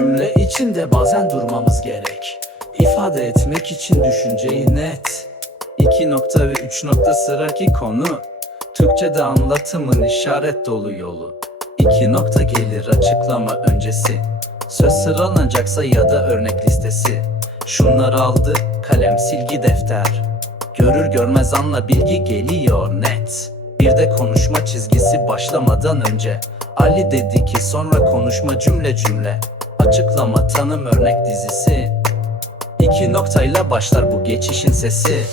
Cümle içinde bazen durmamız gerek. İfade etmek için düşünceyi net. 2 nokta ve 3 nokta sıraki konu Türkçe'de anlatımın işaret dolu yolu. 2 nokta gelir açıklama öncesi. Söz sıralanacaksa ya da örnek listesi. Şunları aldı kalem silgi defter. Görür görmez anla bilgi geliyor net. Bir de konuşma çizgisi başlamadan önce. Ali dedi ki sonra konuşma cümle cümle Açıklama tanım örnek dizisi. İki noktayla başlar bu geçişin sesi.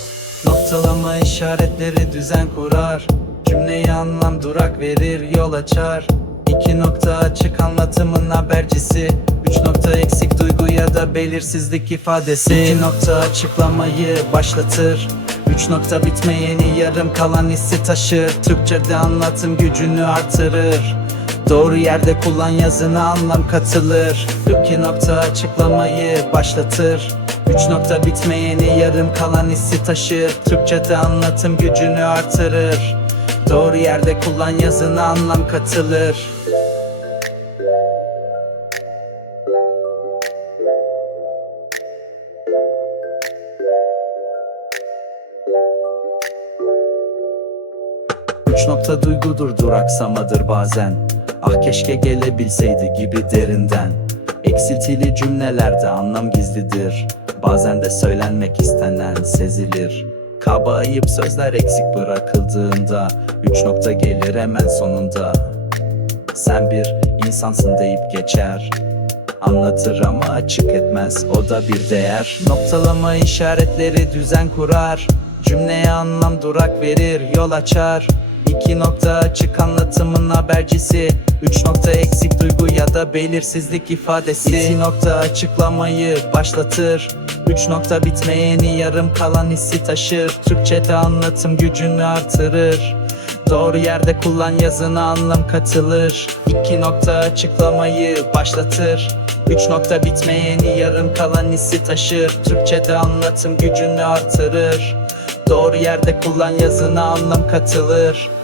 Noktalama işaretleri düzen kurar. Cümleye anlam durak verir yol açar. İki nokta açık anlatımın habercisi. Üç nokta eksik duygu ya da belirsizlik ifadesi. İki nokta açıklamayı başlatır. Üç nokta bitmeyeni yarım kalan hissi taşır. Türkçe'de anlatım gücünü artırır Doğru yerde kullan yazına anlam katılır. İki nokta açıklamayı başlatır. Üç nokta bitmeyeni yarım kalan hissi taşır. Türkçe'de anlatım gücünü artırır. Doğru yerde kullan yazına anlam katılır Üç nokta duygudur duraksamadır bazen. Ah keşke gelebilseydi gibi derinden. Eksiltili cümlelerde anlam gizlidir. Bazen de söylenmek istenen sezilir. Kaba ayıp sözler eksik bırakıldığında Üç nokta gelir hemen sonunda. Sen bir insansın deyip geçer. Anlatır ama açık etmez o da bir değer. Noktalama işaretleri düzen kurar. Cümleye anlam durak verir yol açar İki nokta açık anlatımın habercisi. Üç nokta eksik duygu ya da belirsizlik ifadesi. İki nokta açıklamayı başlatır. Üç nokta bitmeyeni yarım kalan hissi taşır. Türkçe'de anlatım gücünü artırır. Doğru yerde kullan yazına anlam katılır. İki nokta açıklamayı başlatır. Üç nokta bitmeyeni yarım kalan hissi taşır. Türkçe'de anlatım gücünü artırır. Doğru yerde kullan yazına anlam katılır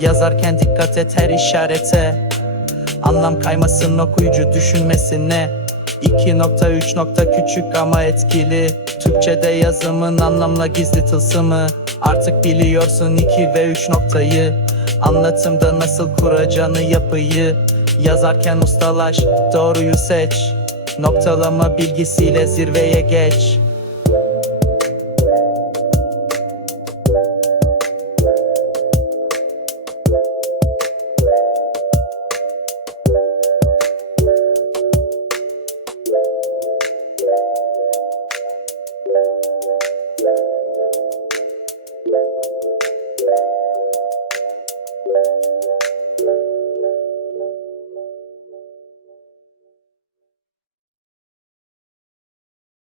Yazarken dikkat et her işarete. Anlam kaymasın okuyucu düşünmesine. 2 nokta 3 nokta küçük ama etkili. Türkçe'de yazımın anlamla gizli tılsımı. Artık biliyorsun 2 ve 3 noktayı. Anlatımda nasıl kuracağını yapıyı. Yazarken ustalaş doğruyu seç. Noktalama bilgisiyle zirveye geç